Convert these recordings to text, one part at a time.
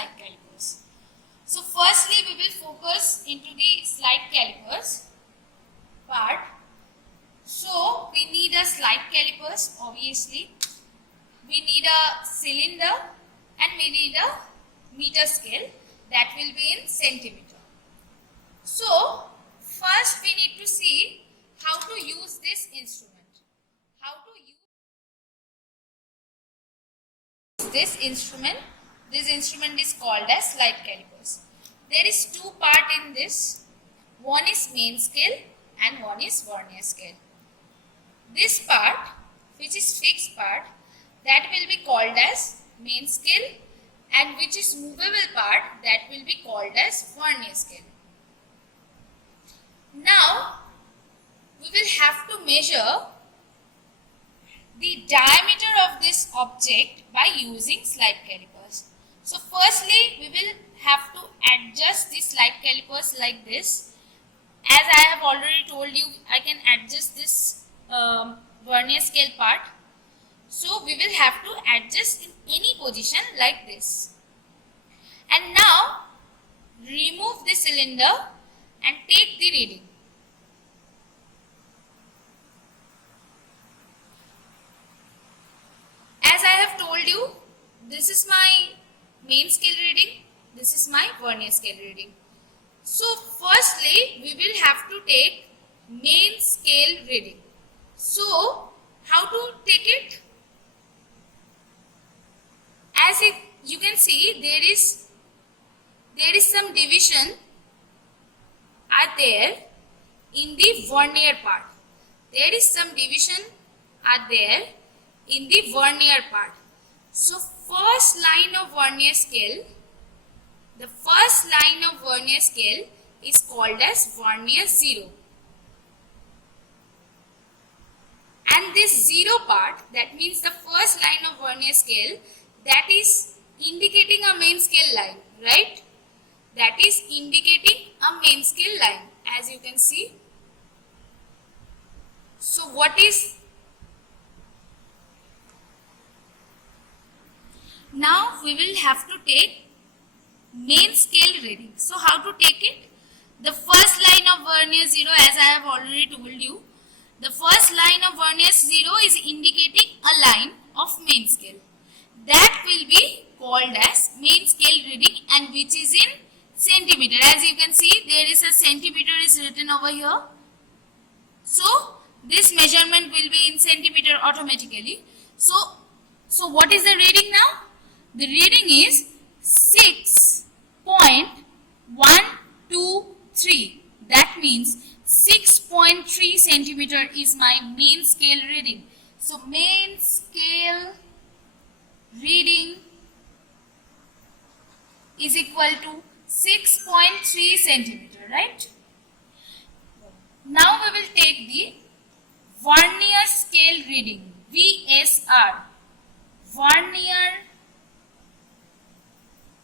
slide calipers. So firstly we will focus into the slide calipers part. So we need a slide calipers, obviously. We need a cylinder and we need a meter scale that will be in centimeter. So first we need to see how to use this instrument. How to use this instrument. This instrument is called as slide calipers. There is two parts in this. One is main scale and one is vernier scale. This part, which is fixed part, that will be called as main scale, and which is movable part, that will be called as vernier scale. Now we will have to measure the diameter of this object by using slide calipers. So firstly we will have to adjust the slide calipers like this. As I have already told you, I can adjust this vernier scale part. So we will have to adjust in any position like this. And now remove the cylinder and take the reading. As I have told you, this is my main scale reading, this is my vernier scale reading. So firstly we will have to take main scale reading. So how to take it? As if you can see, there is some division are there in the vernier part. There is some division are there in the vernier part. So first line of vernier scale, the first line of vernier scale is called as vernier 0. And this 0 part, that means the first line of vernier scale, that is indicating a main scale line, right? That is indicating a main scale line, as you can see. So what is? Now we will have to take main scale reading. So how to take it? The first line of vernier 0, as I have already told you, the first line of vernier 0 is indicating a line of main scale. That will be called as main scale reading, and which is in centimeter. As you can see, there is a centimeter is written over here. So this measurement will be in centimeter automatically. So what is the reading now? The reading is 6.123. That means 6.3 centimeter is my main scale reading. So main scale reading is equal to 6.3 centimeter, right? Now we will take the vernier scale reading, VSR, vernier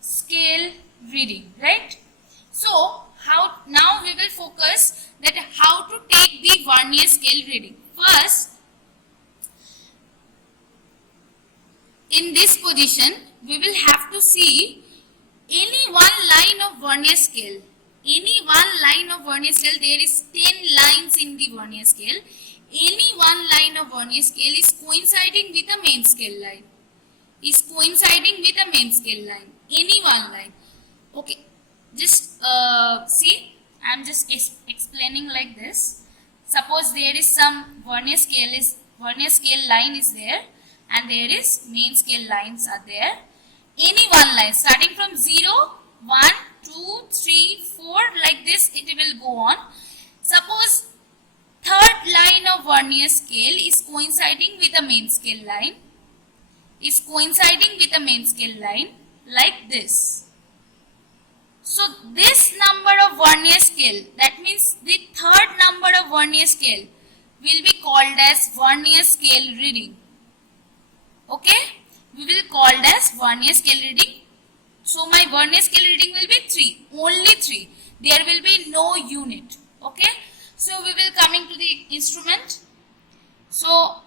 scale reading, right? So now we will focus that how to take the vernier scale reading. First, in this position, we will have to see any one line of vernier scale. Any one line of vernier scale, there is 10 lines in the vernier scale. Any one line of vernier scale is coinciding with a main scale line. Is coinciding with a main scale line. Any one line. Okay, just see, I am just explaining like this. Suppose there is some vernier scale line is there, and there is main scale lines are there. Any one line starting from 0, 1, 2, 3, 4, like this it will go on. Suppose third line of vernier scale is coinciding with a main scale line. Is coinciding with a main scale line like this. So this number of vernier scale, that means the third number of vernier scale will be called as vernier scale reading. Okay, we will call as vernier scale reading. So my vernier scale reading will be 3, only 3. There will be no unit. Okay, so we will coming to the instrument. So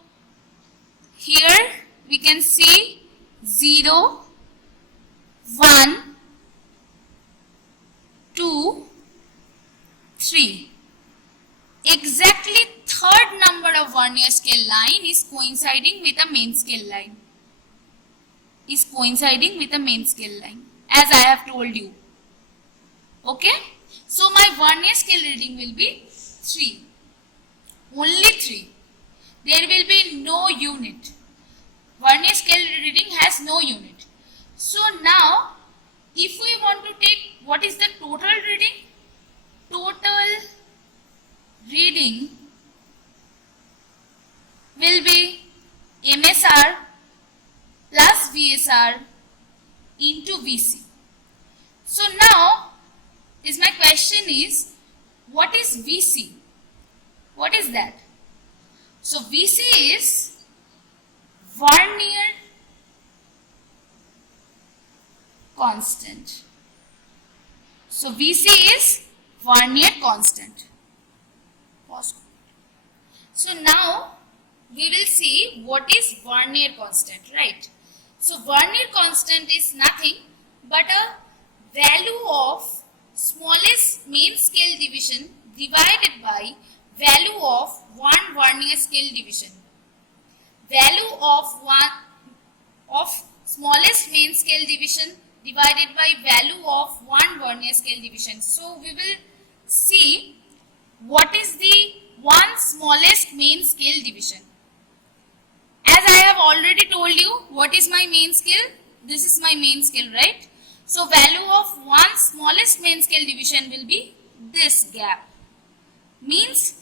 here we can see 0, 1, 3. Exactly third number of vernier scale line is coinciding with a main scale line. As I have told you. Okay. So my vernier scale reading will be 3. Only 3. There will be no unit. Vernier scale reading has no unit. So now, if we want to take what is the total reading? Total reading will be MSR plus VSR into VC. So now, my question is, what is VC? What is that? So VC is vernier constant. So VC is vernier constant. Pause. So now we will see what is vernier constant, right? So vernier constant is nothing but a value of smallest main scale division divided by value of one vernier scale division. Value of smallest main scale division divided by value of one vernier scale division. So we will see what is the one smallest main scale division. As I have already told you, what is my main scale? This is my main scale, right? So value of one smallest main scale division will be this gap. Means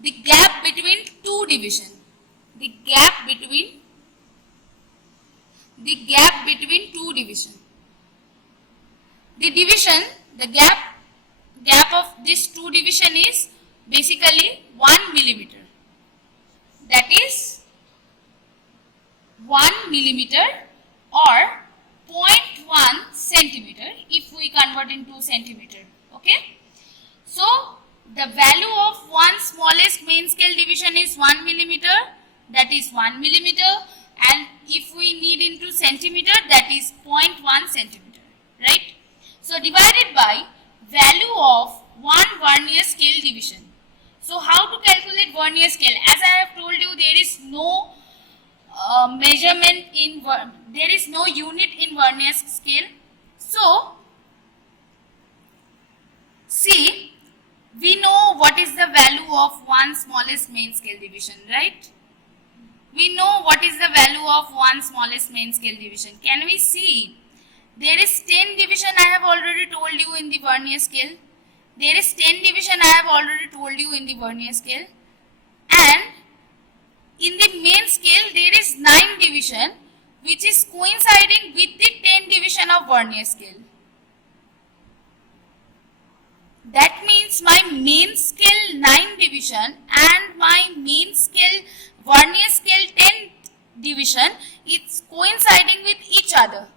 the gap between two division. The gap between two division. The division, the gap of this two division is basically 1 millimeter. That is 1 millimeter or 0.1 centimeter if we convert into centimeter. Okay. So the value of one smallest main scale division is 1 millimeter. That is 1 millimeter. And if we need into centimeter, that is 0.1 centimeter. Right. So divided by value of one vernier scale division. So how to calculate vernier scale? As I have told you, there is no measurement in, there is no unit in vernier scale. So see, we know what is the value of one smallest main scale division, right? We know what is the value of one smallest main scale division. Can we see? There is 10 division I have already told you in the vernier scale. There is 10 division I have already told you in the vernier scale. And in the main scale there is 9 division which is coinciding with the 10 division of vernier scale. That means my main scale 9 division and my main scale vernier scale 10 division is coinciding with each other.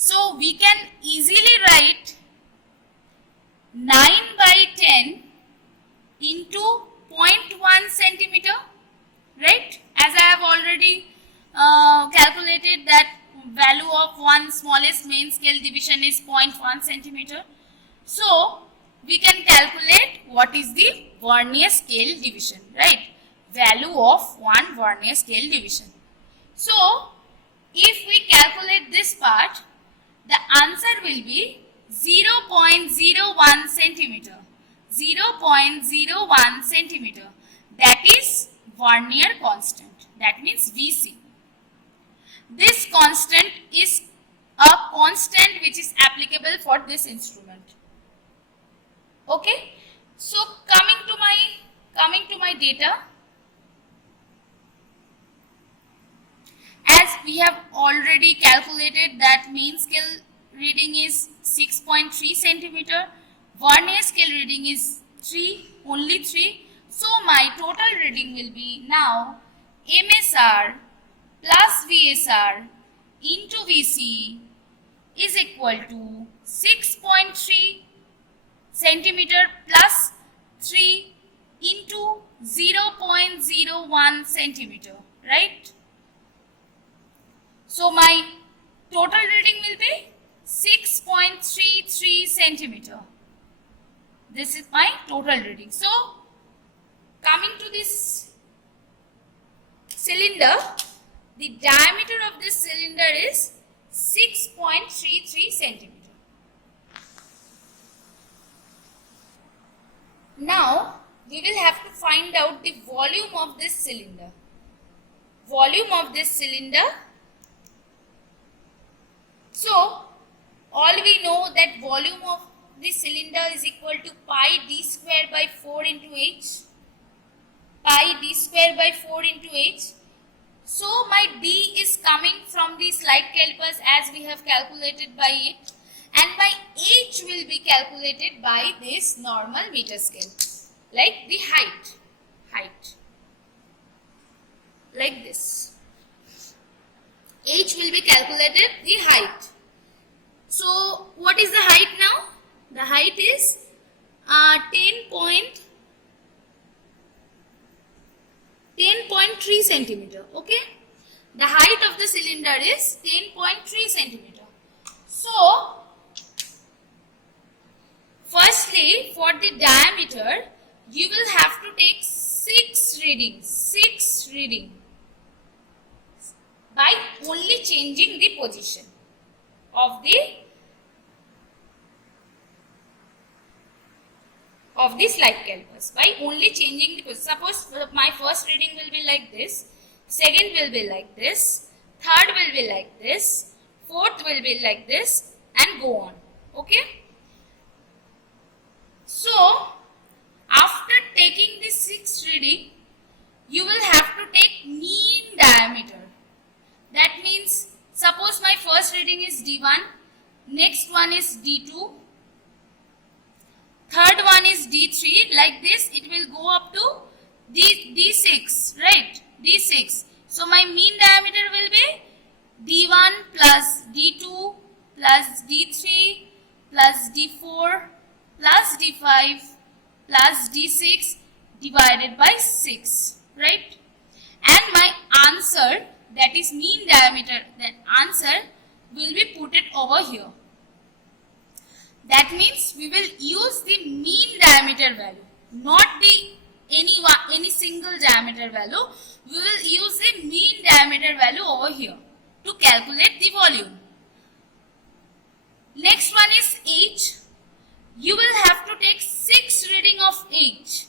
So we can easily write 9 by 10 into 0.1 centimeter, right? As I have already calculated that value of one smallest main scale division is 0.1 centimeter. So we can calculate what is the vernier scale division, right? Value of one vernier scale division. So if we calculate this part, the answer will be 0.01 centimeter. 0.01 centimeter. That is vernier constant. That means VC. This constant is a constant which is applicable for this instrument. Okay. So coming to my data. As we have already calculated that main scale reading is 6.3 centimeter, vernier scale reading is 3, only 3. So my total reading will be now MSR plus VSR into VC is equal to 6.3 centimeter plus 3 into 0.01 centimeter, right? So my total reading will be 6.33 centimeter. this is my total reading. So coming to this cylinder, the diameter of this cylinder is 6.33 centimeter. Now we will have to find out the volume of this cylinder. Volume of this cylinder. So all we know that volume of the cylinder is equal to pi d square by 4 into h. Pi d square by 4 into h. So my d is coming from the slide calipers as we have calculated by it, and my h will be calculated by this normal meter scale, like the height, like this. H will be calculated the height. So what is the height now? The height is 10.3 centimeter. Okay, the height of the cylinder is 10.3 centimeter. So firstly, for the diameter, you will have to take 6 reading by only changing the position of the slide calipers. By only changing the position. Suppose my first reading will be like this, second will be like this, third will be like this, fourth will be like this, and go on. Okay. So after taking the 6th reading, you will have to take mean diameter. That means, suppose my first reading is D1, next one is D2, third one is D3, like this it will go up to D6, right? D6. So my mean diameter will be D1 plus D2 plus D3 plus D4 plus D5 plus D6 divided by 6, right? And my answer, that is mean diameter, that answer will be put it over here. That means we will use the mean diameter value, not the any single diameter value. We will use the mean diameter value over here to calculate the volume. Next one is H. You will have to take 6 reading of H.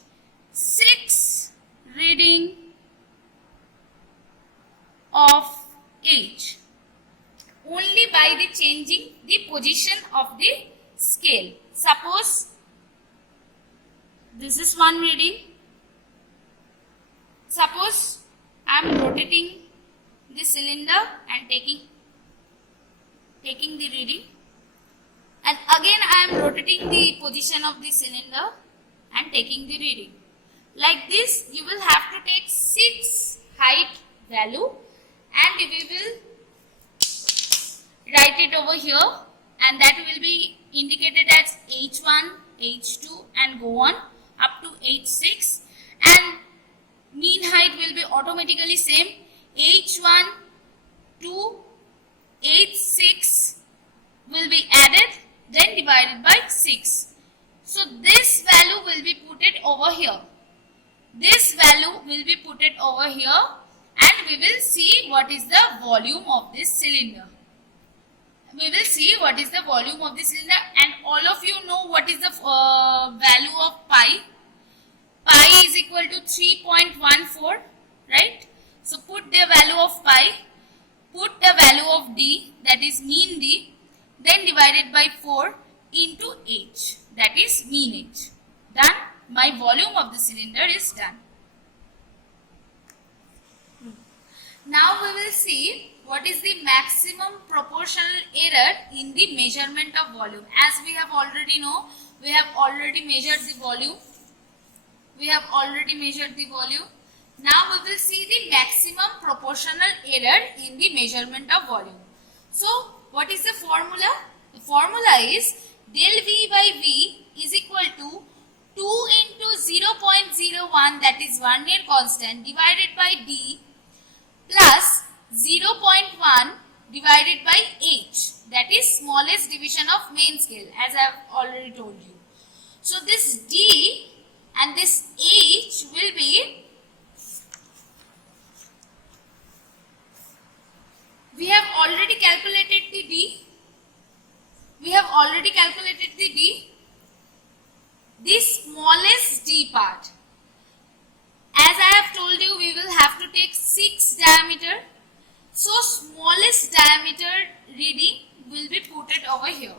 6 reading of H. Only by the changing the position of the scale. Suppose this is one reading. Suppose I am rotating the cylinder and taking the reading, and again I am rotating the position of the cylinder and taking the reading. Like this, you will have to take 6 height value, and we will write it over here, and that will be indicated as H1, H2, and go on up to H6, and mean height will be automatically same. H1 to H6 will be added, then divided by 6. So this value will be put it over here. This value will be put it over here, and we will see what is the volume of this cylinder. We will see what is the volume of the cylinder, and all of you know what is the value of pi. Pi is equal to 3.14, right? So put the value of pi, put the value of d, that is mean d, then divided by 4 into h, that is mean h. Done. My volume of the cylinder is done. Now we will see what is the maximum proportional error in the measurement of volume. As we have already know, we have already measured the volume. Now we will see the maximum proportional error in the measurement of volume. So what is the formula? The formula is del V by V is equal to 2 into 0.01, that is Vernier constant, divided by D, plus 0.1 divided by H, that is smallest division of main scale, as I have already told you. So this D and this H will be, we have already calculated the D. We have already calculated the D. The smallest D part. As I have told you, we will have to take 6 diameter. So smallest diameter reading will be put it over here.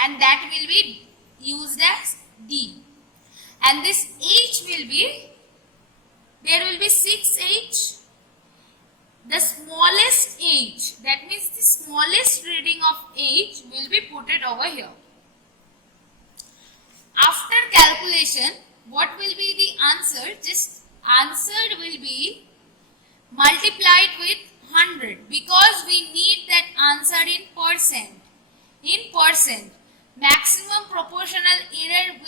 And that will be used as D. And this H will be, there will be 6H. The smallest H, that means the smallest reading of H will be put it over here. After calculation, what will be the answer? Just answered will be multiplied with 100 because we need that answer in percent. In percent, maximum proportional error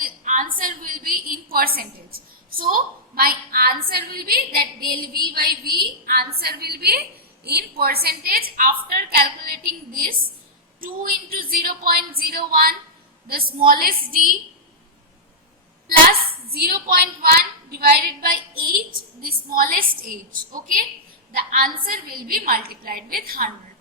answer will be in percentage. So my answer will be that del V by V answer will be in percentage after calculating this 2 into 0.01 the smallest D plus 0.1 divided by H the smallest H. Okay, the answer will be multiplied with 100.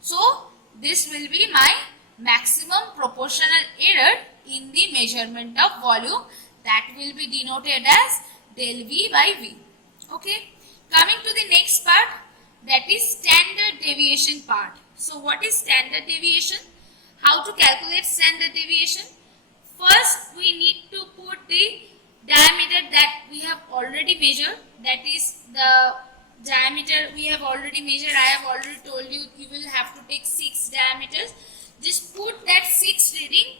So this will be my maximum proportional error in the measurement of volume, that will be denoted as del V by V. Okay, coming to the next part, that is standard deviation part. So what is standard deviation? How to calculate standard deviation? First we need to put the diameter that we have already measured, that is the diameter we have already measured. I have already told you, you will have to take 6 diameters. Just put that 6 reading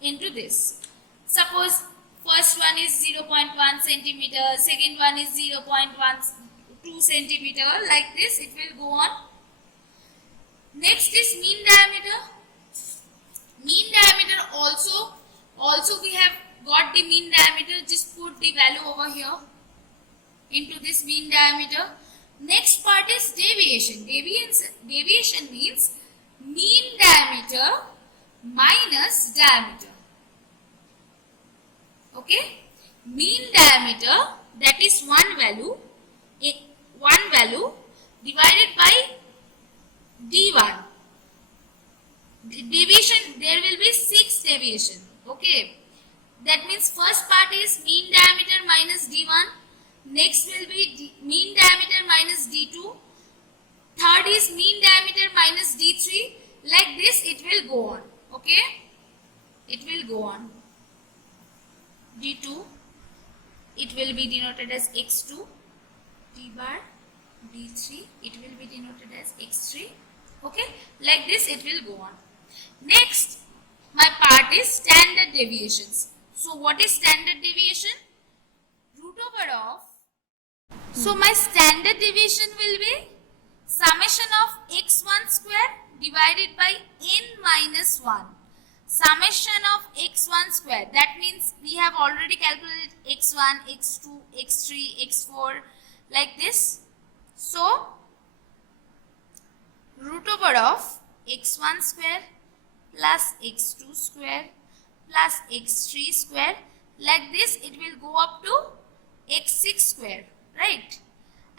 into this. Suppose first one is 0.1 centimeter, second one is 0.12 centimeter, like this it will go on. Next is mean diameter. Mean diameter also we have got the mean diameter, just put the value over here into this mean diameter. Next part is deviation. Deviation means mean diameter minus diameter. Okay, mean diameter, that is one value divided by D1. Deviation, there will be 6 deviation. Okay, that means first part is mean diameter minus D1, next will be mean diameter minus D2, third is mean diameter minus D3, like this it will go on. Okay, it will go on. D2, it will be denoted as X2, D bar, D3, it will be denoted as X3. Okay, like this it will go on. Next, my part is standard deviations. So what is standard deviation? Root over of. So my standard deviation will be summation of x1 square divided by n minus 1. Summation of x1 square, that means we have already calculated x1, x2, x3, x4 like this. So root over of x1 square plus x2 square plus x3 square, like this it will go up to x6 square, right?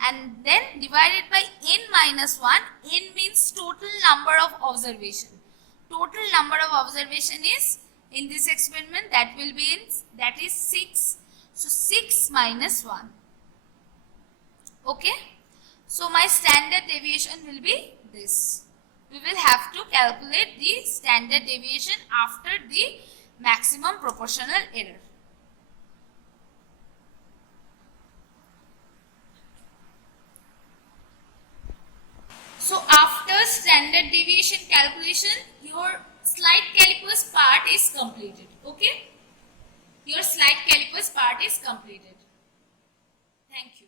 And then divided by n minus 1. N means total number of observation. Total number of observation is in this experiment, that will be in, that is 6. So 6 minus 1. Okay, so my standard deviation will be this. We will have to calculate the standard deviation after the maximum proportional error. So after standard deviation calculation, your slide calipers part is completed. Okay, your slide calipers part is completed. Thank you.